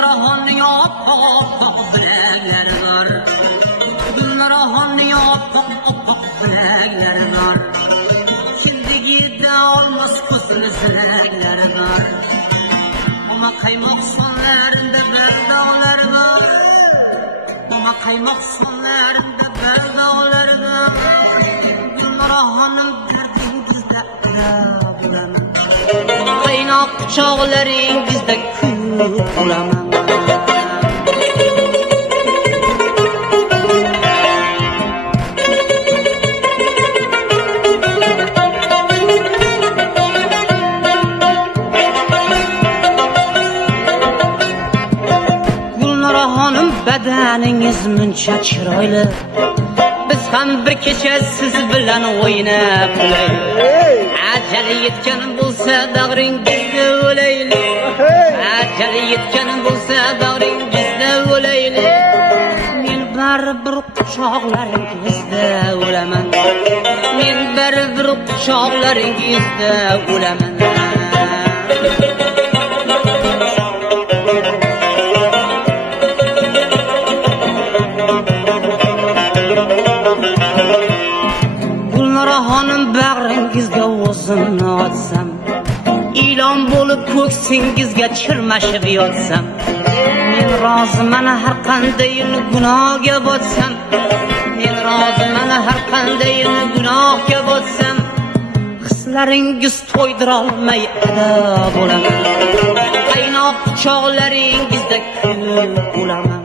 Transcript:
Gülnarahan yapaq biləkləri var. Gülnarahan yapaq biləkləri var. Kimdigidə olmaz kusun zələkləri var. Ama kaymaq sonlarında bərdağlar var. Ama kaymaq sonlarında bərdağlar var. Gülnarahanın dərdingizdə biləməm. Kaynak çağlarınızda kül olamam. Gülnarahanım bedeniniz münçe çıraylı. Biz hem bir kecha siz bilan o'ynab kulaylik. Ajali yetgan bo'lsa bag'ringizda o'laylik. Ajali yetgan bo'lsa bag'ringizda o'laylik. Men baribir quchoqlaringizda o'laman. Men baribir quchoqlaringizda o'laman. Gülnarahanım bag'ringizga o'zimni otsam, ilon bo'lib ko'ksingizga chirmashib yotsam, men roziman har qanday gunohga botsam, men roziman har qanday gunohga botsam, hislaringiz to'ydira olmay ado bo'laman. Qaynoq quchoqlaringizda kuyib o'laman.